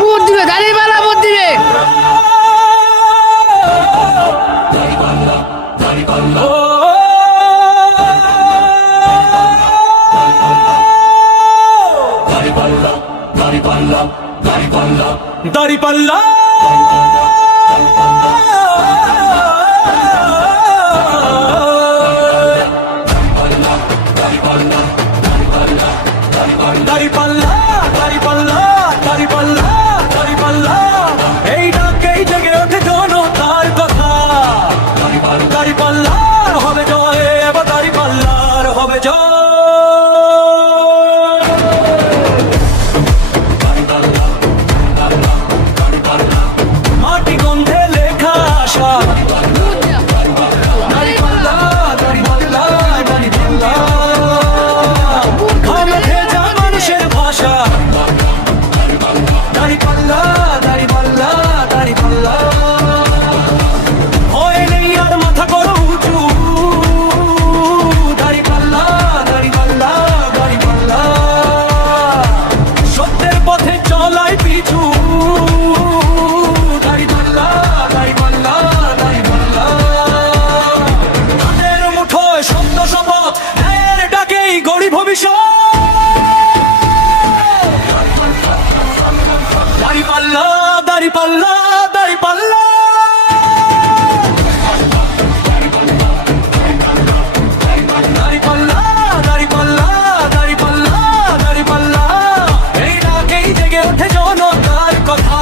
Vote দিবে, দাঁড়িপাল্লা vote দিবে। দাঁড়িপাল্লা দাঁড়িপাল্লা দাঁড়িপাল্লা দাঁড়িপাল্লা দাঁড়িপাল্লা এই ডাকেই জেগে ওঠে জনতার কথা। দাঁড়িপাল্লা হবে জয়, এবার দাঁড়িপাল্লার হবে জয়। মাটি গন্ধে লেখা আশা দাঁড়িপাল্লা দাঁড়িপাল্লা দাঁড়িপাল্লা ঘামে ভেজা মানুষের ভাষা। দাঁড়িপাল্লা দাঁড়িপাল্লা দাঁড়িপাল্লা ভয় নেই আর মাথা করো উঁচু। দাঁড়িপাল্লা দাঁড়িপাল্লা দাঁড়িপাল্লা সত্যের পথে চলাই পিছু। দাঁড়িপাল্লা দাঁড়িপাল্লা দাঁড়িপাল্লা হাতের মুঠোয় সত্য শপথ, ন্যায়ের ডাকেই গড়ি ভবিষ্যৎ। দাঁড়িপাল্লা দাঁড়িপাল্লা দাঁড়িপাল্লা দাঁড়িপাল্লা দাঁড়িপাল্লা দাঁড়িপাল্লা দাঁড়িপাল্লা এই ডাকেই জেগে ওঠে জনতার কথা।